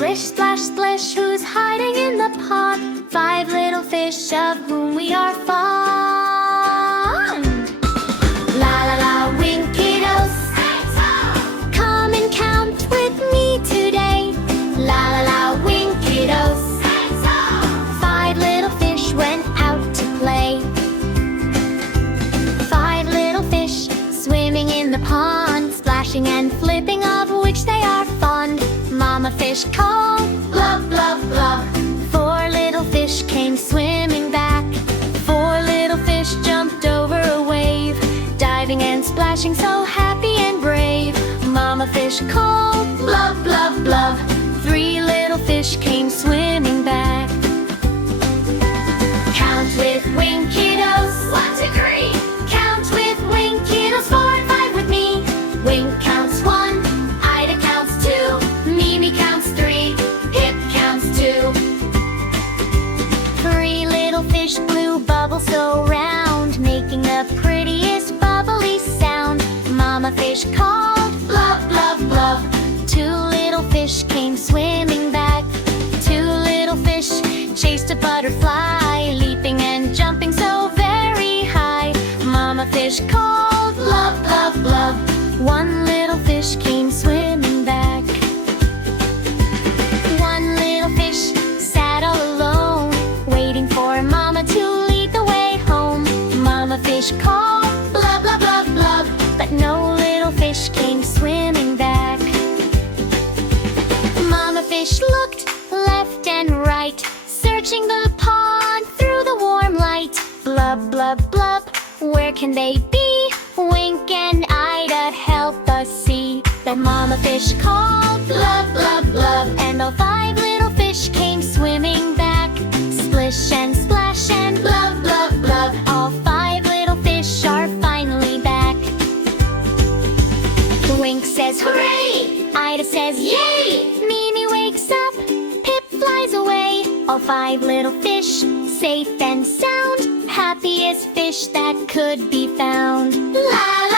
Splish, splash, splish, who's hiding in the pond? 5 little fish of whom we are fond. La la la, Winkiddos, come and count with me today. La la la, Winkiddos, 5 little fish went out to play. 5 little fish swimming in the pond, splashing and flipping, of which they are fond. Mama fish called, blub, blub, blub. 4 little fish came swimming back. 4 little fish jumped over a wave, diving and splashing, so happy and brave. Mama fish called, blub, blub, blub. 3 little fish came swimming back. Count with Winkiddos, 1, 2, 3. Count with Winkiddos, 4 and 5 with me. Wink counts 1, Ida counts 2, Mimi counts 3, Pip counts 2. 3 little fish blew bubbles so round, making the prettiest bubbly sound. Mama fish called, blub, blub, blub. 2 little fish came swimming back. 2 little fish chased a butterfly, leaping and jumping so very high. Mama fish called, blub, blub, blub. 1 little fish came swimming back. 1 little fish sat all alone, waiting for Mama to lead the way home. Mama fish called, blub, blub, blub, blub, but no little fish came swimming back. Mama fish looked left and right, searching the pond through the warm light. Blub, blub, blub, where can they be? Wink and Ida help us see that Mama fish called, blub, blub, blub. And all 5 little fish came swimming back. Splish and splash and blub, blub, blub. All 5 little fish are finally back. Wink says hooray, Ida says yay. Mimi wakes up, Pip flies away. All 5 little fish, safe and sound, happiest fish that could be found. La